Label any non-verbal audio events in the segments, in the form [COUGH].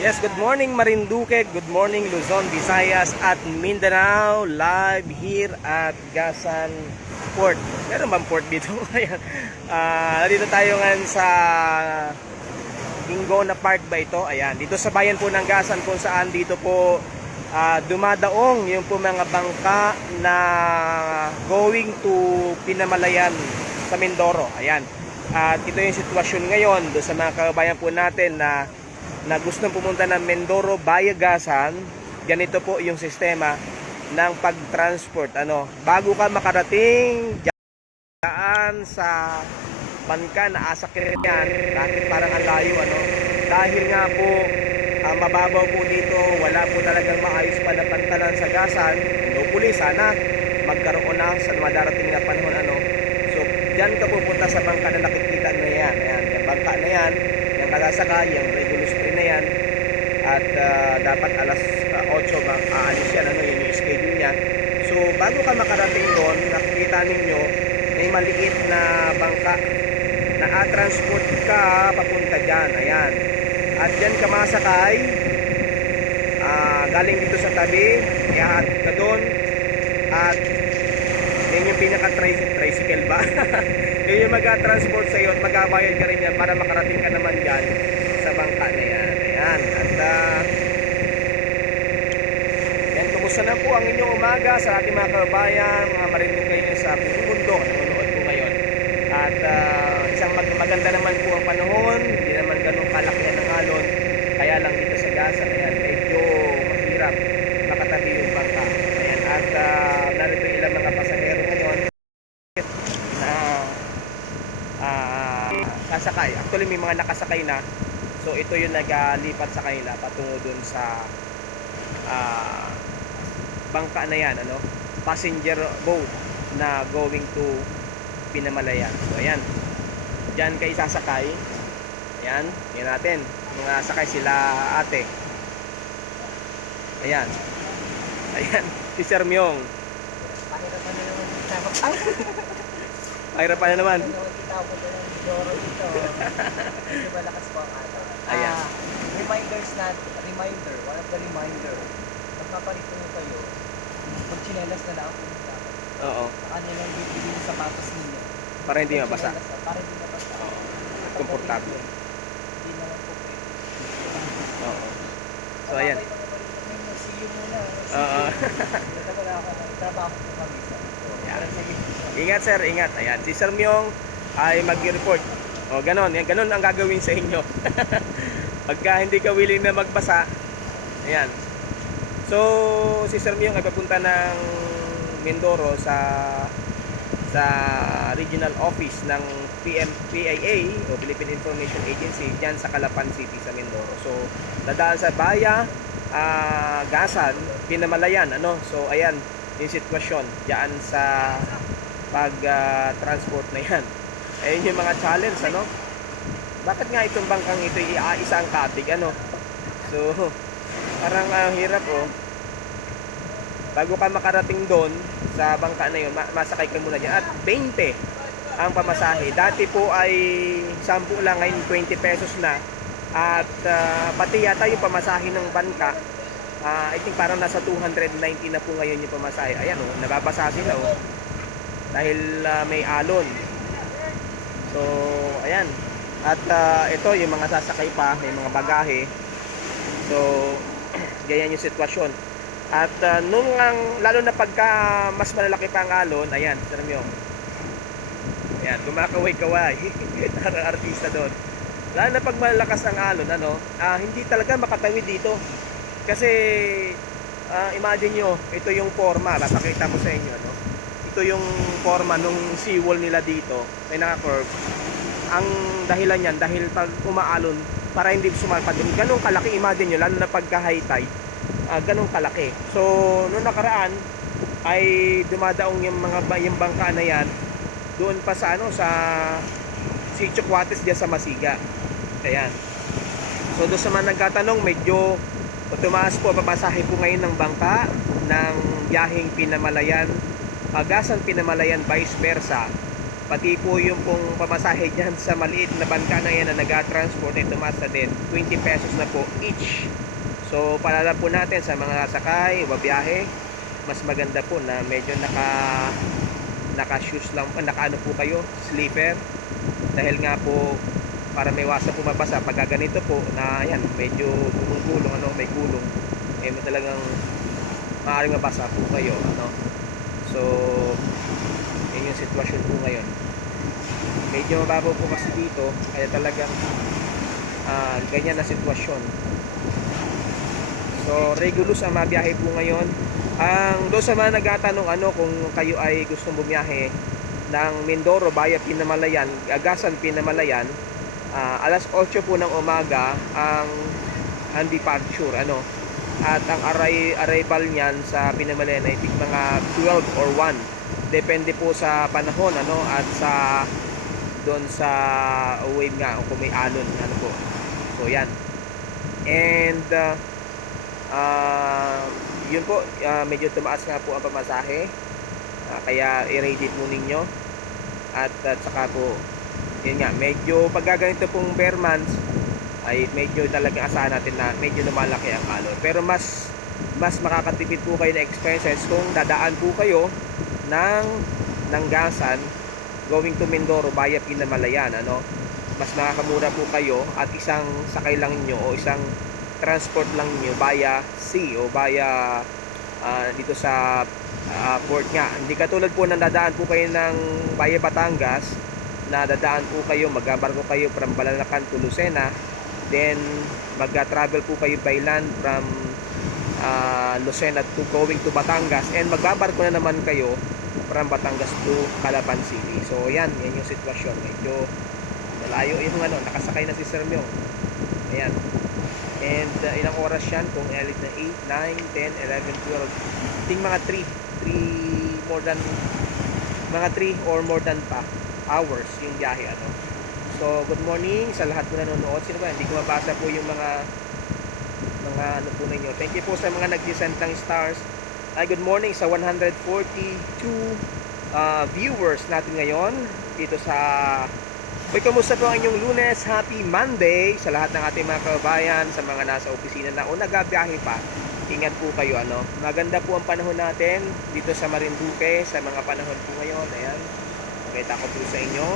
Yes, good morning Marinduque, good morning Luzon, Visayas at Mindanao live here at Gasan Port. Meron bang port dito? [LAUGHS] Ayan. Ah, nandito tayo ngayon sa Ingona Park ba ito? Ayan, dito sa bayan po ng Gasan kung saan dito po ah, dumadaong yung po mga bangka na going to Pinamalayan sa Mindoro. Ayan. At ito yung sitwasyon ngayon do sa mga kababayan po natin na na gustong pumunta ng Mindoro Bayagasan, ganito po yung sistema ng pag-transport. Ano, bago ka makarating dyan sa bangka na asakyan, bakit parang ang layo, ano? Dahil nga po, ah, mababaw po dito, wala po talagang maayos pa na pantalan sa gasan. Hopefully, sana magkaroon na sa madarating na panahon, ano? So, dyan ka pupunta sa bangka na nakikita na yan. Ayan, yung bangka na yan, yung kalasakay, yung yan. At ah, dapat alas ah, 8 ma- aalis yan, ano, yun yung schedule niya. So, bago ka makarating doon, nakikita ninyo, may maliit na bangka na a-transport ka papunta dyan. Ayan. At dyan ka masakay, ah, galing dito sa tabi, ihahat ka doon, at yan yung pinaka-tricycle ba? yun yung mag-transport sa iyo at magabayad ka rin yan para makarating ka naman dyan yan. At ah, yan, kumusta na po ang inyong umaga sa ating mga kababayan, mga marindong kayo sa buong mundo, nanonood po ngayon. At ah, isang mag- maganda naman po ang panahon, hindi naman ganun kalakihan ng alon. Kaya lang dito sa gasa, ayan, medyo mahirap makatabi yung bangka. Ayan, at ah, narito ilang mga pasahero ngayon na ah, kasakay. Actually, may mga nakasakay na. So, ito yung naglipat sa kanila patungo dun sa ah, bangka na yan, ano? Passenger boat na going to Pinamalayan. So, ayan. Diyan kayo sasakay. Ayan. Yan natin. Mga sakay sila ate. Ayan. Ayan. [LAUGHS] Si Sir Myong. Pahirapan na naman. Ay! Mahirapan na naman. Ano kita ko na ng Doro dito. Medyo malakas [LAUGHS] po ang araw. Ayan. Ah, reminders na, reminder, one of the reminder. Pag maparito nyo kayo, magchinelas na lang po yung dapat. Oo. Saka nilang bibili yung sapatos ninyo. Para hindi mabasa. Magchinelas na, Para hindi mabasa. Oo. Komportable. Hindi naman po pwede. Oo. So, ayan. You muna. Oo. [LAUGHS] wala ako ng trabaho po kami sa. Yan. Ingat sir, ingat. Ayan, si Sir Myong ay mag-report. O ganon, yan, ganon ang gagawin sa inyo. [LAUGHS] Pagka hindi ka willing na magbasa, ayan. So, si Sir Myong ay papunta ng Mindoro sa sa regional office ng PMPIA o Philippine Information Agency diyan sa Calapan City sa Mindoro. So, dadaan sa Baya, ah, Gasan, Pinamalayan, ano? So, ayan yung sitwasyon diyan sa pag-transport na yan. Ayun yung mga challenge, ano? Bakit nga itong bangkang ito iaisa ang katig, ano? So, [LAUGHS] parang ang hirap, oh. Bago ka makarating doon sa bangka na yun, ma- masakay ka muna dyan. At 20 ang pamasahe. Dati po ay 10 lang, ngayon 20 pesos na. At ah, pati yata yung pamasahe ng bangka, ah, I think parang nasa 290 na po ngayon yung pamasahe. Ayan, oh, nababasa sila, oh dahil ah, may alon. So, ayan. At ah, ito yung mga sasakay pa, may mga bagahe. So, [CLEARS THROAT] ganyan yung sitwasyon. At ah, nung ang, lalo na pagka mas malalaki pa ang alon, ayan, sir mo. Ayan, kumakaway-kaway. [LAUGHS] Parang artista doon. Lalo na pag malakas ang alon, ano, ah, hindi talaga makatawid dito. Kasi, ah, imagine nyo, ito yung forma, papakita ko sa inyo, no? ito yung forma nung seawall nila dito may naka-curve ang dahilan yan dahil pag umaalon para hindi sumalpad yung ganong kalaki imagine nyo lalo na pagka high tide ah, ganong kalaki. So noong nakaraan ay dumadaong yung mga yung bangka na yan doon pa sa ano sa Sitio Cuates diyan sa Masiga. Ayan. So doon sa mga nagkatanong medyo tumaas po papasahe po ngayon ng bangka ng biyaheng Pinamalayan Agasan Pinamalayan vice versa Pati po yung pong pamasahe dyan sa maliit na bangka na yan na nag-transport ay tumaas na din. 20 pesos na po each. So, paalala po natin sa mga sakay, babiyahe, mas maganda po na medyo naka naka shoes lang po, naka ano po kayo, sleeper. Dahil nga po para may wasa po mabasa pag ganito po na yan, medyo gulong-gulong ano, may gulong. Eh talagang maaaring mabasa po kayo, ano. So, yun yung sitwasyon po ngayon. Medyo mababaw po kasi dito, kaya talagang ah, ganyan na sitwasyon. So, regulus ang mabiyahe po ngayon. Ang doon sa mga nagtatanong ano kung kayo ay gustong bumiyahe ng Mindoro via Pinamalayan, Agasan Pinamalayan, ah, alas 8 po ng umaga ang ang departure ano. At ang array, arrival niyan sa Pinamalayan ay mga 12 or 1. Depende po sa panahon ano at sa doon sa wave nga kung may alon ano po. So yan. And uh, Ah, yun po, ah, medyo tumaas nga po ang pamasahe. Ah, kaya i-rate po ninyo. At, at saka po, yun nga, medyo pag ganito pong bare months, ay medyo talagang asahan natin na medyo lumalaki ang alon. Pero mas mas makakatipid po kayo ng expenses kung dadaan po kayo ng Nanggasan going to Mindoro via Pinamalayan ano mas makakamura po kayo at isang sakay lang nyo o isang transport lang nyo via sea o via ah, dito sa ah, port nga. Hindi katulad po ng dadaan po kayo ng via Batangas na dadaan po kayo, magbabarko kayo from Balalacan to Lucena. Then mag-travel po kayo by land from ah, Lucena to going to Batangas and magbabarko na naman kayo from Batangas to Calapan City. So yan, yan yung sitwasyon. Medyo malayo yung ano, nakasakay na si Sir Myong. Ayan. And uh, ilang oras yan? Kung elit na 8, 9, 10, 11, 12. Ting mga 3. 3 more than mga 3 or more than pa hours yung biyahe ano. So, good morning sa lahat po nanonood. Sino ba? Hindi ko mabasa po yung mga mga ano po ninyo. Thank you po sa mga nag-send ng stars. Ay, good morning sa 142 uh, viewers natin ngayon dito sa Uy, kamusta po ang inyong lunes? Happy Monday sa lahat ng ating mga kababayan, sa mga nasa opisina na o nagabiyahe pa. Ingat po kayo, ano. Maganda po ang panahon natin dito sa Marinduque, sa mga panahon po ngayon. Ayan. Pakita ko po sa inyo.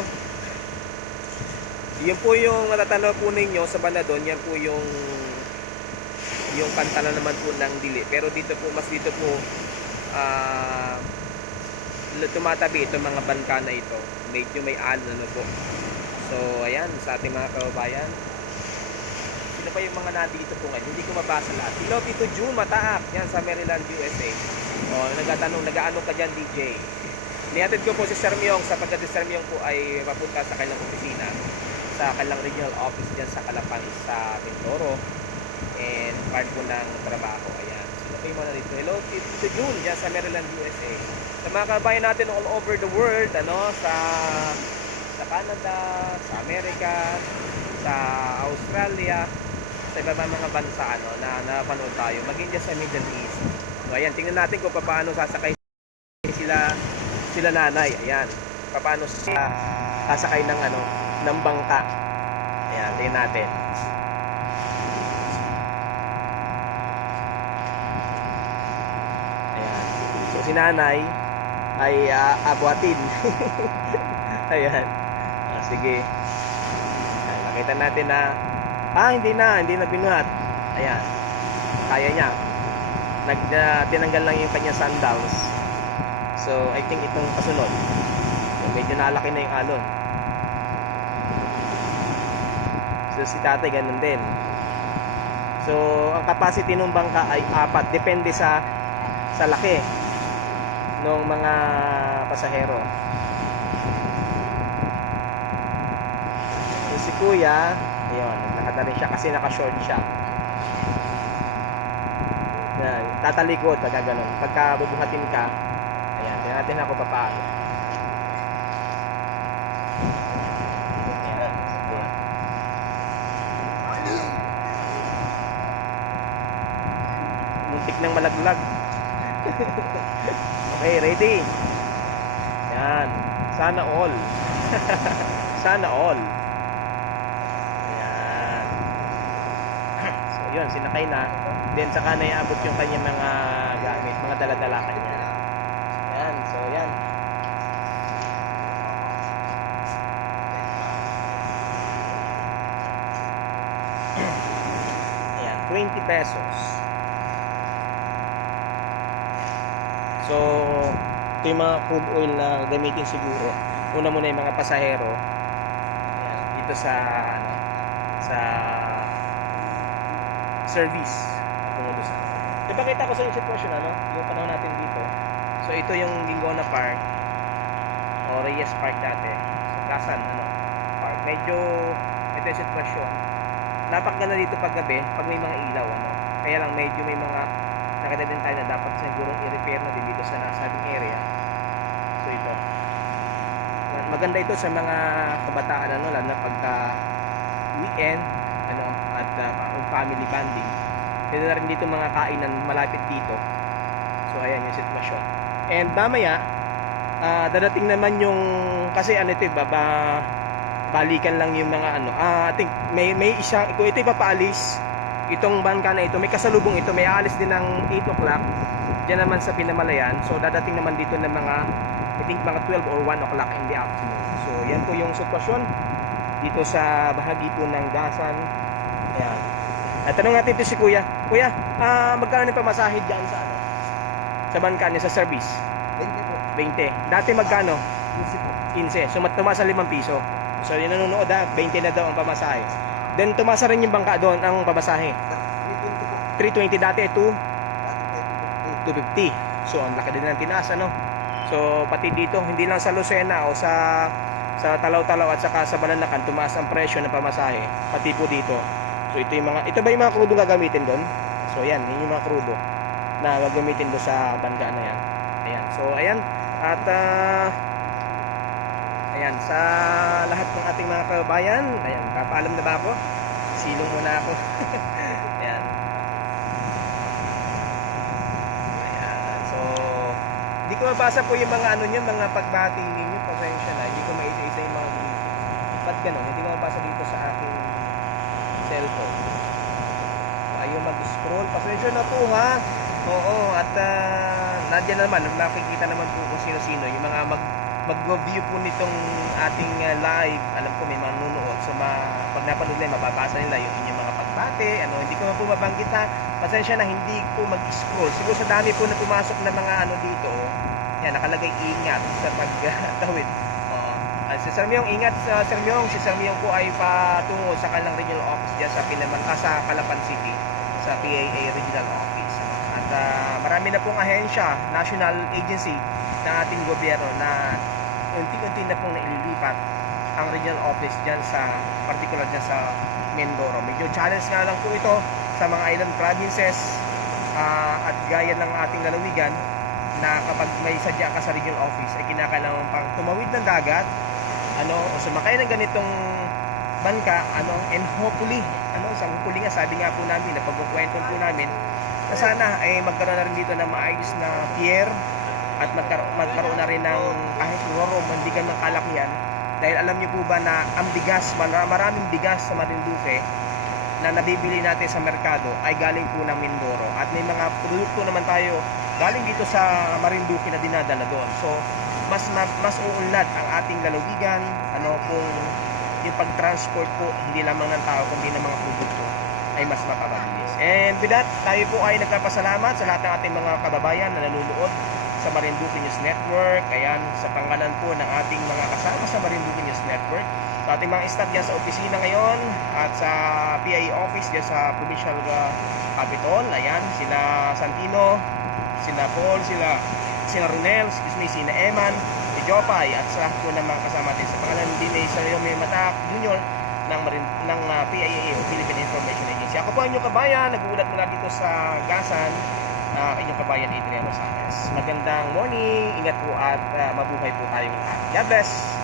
Yun po yung natatanaw po ninyo sa banda doon, yan po yung yung pantala naman po ng dili. Pero dito po, mas dito po, ah, tumatabi itong mga bangka na ito. Medyo may alon ano po. So, ayan, sa ating mga kababayan. Sino pa yung mga nandito po ngayon? Hindi ko mabasa lahat. Hello, Tito June, Mataak. Yan, sa Maryland, USA. O, nagtatanong, nag-ano ka dyan, DJ? Nihatid ko po si Sir Myong sapagkat si Sir Myong po ay papunta sa kanilang opisina sa kanilang regional office dyan sa Calapan sa Mindoro and part po ng trabaho. Ayan. Sino pa yung mga nandito? Hello, Tito June, dyan sa Maryland, USA. Sa mga kabayan natin all over the world, ano, sa sa Canada, sa Amerika, sa Australia, sa iba pa mga bansa ano, na napanood tayo, maging dyan sa Middle East. So, ayan, tingnan natin kung paano sasakay sila sila nanay. Ayan. Paano sila sasakay ng ano, ng bangka. Ayan, tingnan natin. Ayan. Nanay ay uh, abuatin. [LAUGHS] Ayan. Ah, sige. Ayan, nakita natin na ah hindi na, hindi na binuhat. Ayan. Kaya niya. Nag ah, tinanggal lang yung kanya sandals. So I think itong kasunod. Medyo nalaki na yung alon. So si tatay ganun din. So ang capacity ng bangka ay apat depende sa sa laki ng mga pasahero. So, si kuya, ayun, nakata rin siya kasi naka-short siya. Yan, tatalikod pagka ganun. Pagka bubuhatin ka, ayan, tingnan natin ako papaano. Ayan, ayan. Muntik ng malaglag. [LAUGHS] okay, ready? Yan. Sana all. [LAUGHS] Sana all. Ayan. [CLEARS THROAT] So, yun, sinakay na. Then, saka na iabot yung kanyang mga gamit, mga daladala kanya. Ayan, so, yan. [CLEARS THROAT] Ayan, 20 pesos. So, ito yung mga crude oil na gamitin siguro. Una muna yung mga pasahero. Ayan, dito sa ano, sa service. Tungkol sa. Ipakita ko sa yung sitwasyon ano, yung panahon natin dito. So ito yung Lingona Park o Reyes Park dati. So, Gasan ano, park. Medyo ito yung sitwasyon. Napakaganda dito pag gabi, pag may mga ilaw ano. Kaya lang medyo may mga nakita din tayo na dapat siguro i-repair na din dito sa nasabing area. So ito. Ma- Maganda ito sa mga kabataan ano lalo na pagka weekend ano at uh, family bonding. Pwede na rin dito mga kainan malapit dito. So ayan yung sitwasyon. And mamaya ah, dadating naman yung kasi ano ito iba ba balikan lang yung mga ano. Ah, I think may may isa kung ito ipapaalis itong bangka na ito, may kasalubong ito, may alis din ng 8 o'clock dyan naman sa Pinamalayan. So, dadating naman dito ng mga, I think mga 12 or 1 o'clock in the afternoon. So, yan po yung sitwasyon dito sa bahagi po ng Gasan. Ayan. At tanong natin ito si Kuya. Kuya, ah, magkano yung pamasahe dyan sa ano? Sa bangka niya, sa service? 20 po. 20. Dati magkano? 15 po. 15. So, mat- tumasa 5 piso. So, yung nanonood ha, 20 na daw ang pamasahe. Then, tumasa rin yung bangka doon, ang pamasahe. 320 po. 320 dati, 2 Dati 20 250. So, ang laki din ng tinaas, ano? So, pati dito, hindi lang sa Lucena o sa sa Talaw-Talaw at saka sa Balanacan, tumaas ang presyo ng pamasahe. Pati po dito. So, ito yung mga, ito ba yung mga krudo gagamitin doon? So, ayan, yun yung mga krudo na gagamitin doon sa bangka na yan. Ayan. So, ayan. At, ah, ayan, sa lahat ng ating mga kabayan, ayan, papaalam na ba ako? Silong muna ako. [LAUGHS] ayan. Ayan. So, hindi ko mabasa po yung mga ano nyo, mga pagbati ninyo, pasensya na, hindi ko maisa-isa yung mga greeting. Ba't ganun? Hindi ko mabasa dito sa aking cellphone. Ayaw mag-scroll. Pasensya na po ha. Oo, at uh, nandiyan naman, nakikita naman po kung sino-sino, yung mga mag mag-view po nitong ating uh, live, alam ko may mga nunood, so ma, pag napanood nila, mababasa nila yung inyong mga pagbate, ano, hindi ko na po mabanggit na, pasensya na hindi po mag-scroll. Siguro sa dami po na pumasok na mga ano dito, yan, nakalagay ingat sa pagtawid. Oo. Ah, si Sir Myong, ingat sa Sir Myong. Si Sir Myong po ay patungo sa kanilang regional office dyan sa Pinaman, ah, sa Calapan City, sa PAA regional office. At ah, marami na pong ahensya, national agency ng ating gobyerno na unti-unti na pong naililipat ang regional office dyan sa, particular dyan sa Mindoro. Medyo challenge nga lang po ito sa mga island provinces ah, at gaya ng ating lalawigan na kapag may sadya ka sa regional office ay kinakailangan pang tumawid ng dagat ano o sumakay ng ganitong bangka ano and hopefully ano sa hopefully nga sabi nga po namin na pagkukwento po namin na sana ay magkaroon na rin dito ng maayos na pier at magkaroon, magkaroon na rin ng kahit roro mandigan ng kalakihan dahil alam niyo po ba na ang bigas mara- maraming bigas sa Marinduque na nabibili natin sa merkado ay galing po ng Mindoro. At may mga produkto naman tayo galing dito sa Marinduque na dinadala doon. So mas ma- mas uunlad ang ating lalawigan ano kung yung pag-transport po hindi lamang ng tao kundi ng mga produkto ay mas mapapabilis. And with that tayo po ay nagpapasalamat sa lahat ng ating mga kababayan na nanonood sa Marinduque News Network. Ayan sa pangalan po ng ating mga kasama sa Marinduque News Network. Sa ating mga staff dyan sa opisina ngayon at sa PIA office dyan sa Provincial uh, Capitol. Ayan sila Santino sila Paul sila sila Ronel, excuse me, sina Eman, si Jopay at sa lahat po ng mga kasama natin sa pangalan din ni Sir Yomi Matak Jr. ng, Marin, ng uh, PIAA o Philippine Information Agency. Ako po ang inyong kabayan, nagulat mula dito sa Gasan, uh, inyong kabayan Adrian Rosales. Magandang morning, ingat po at uh, mabuhay po tayong lahat. God bless!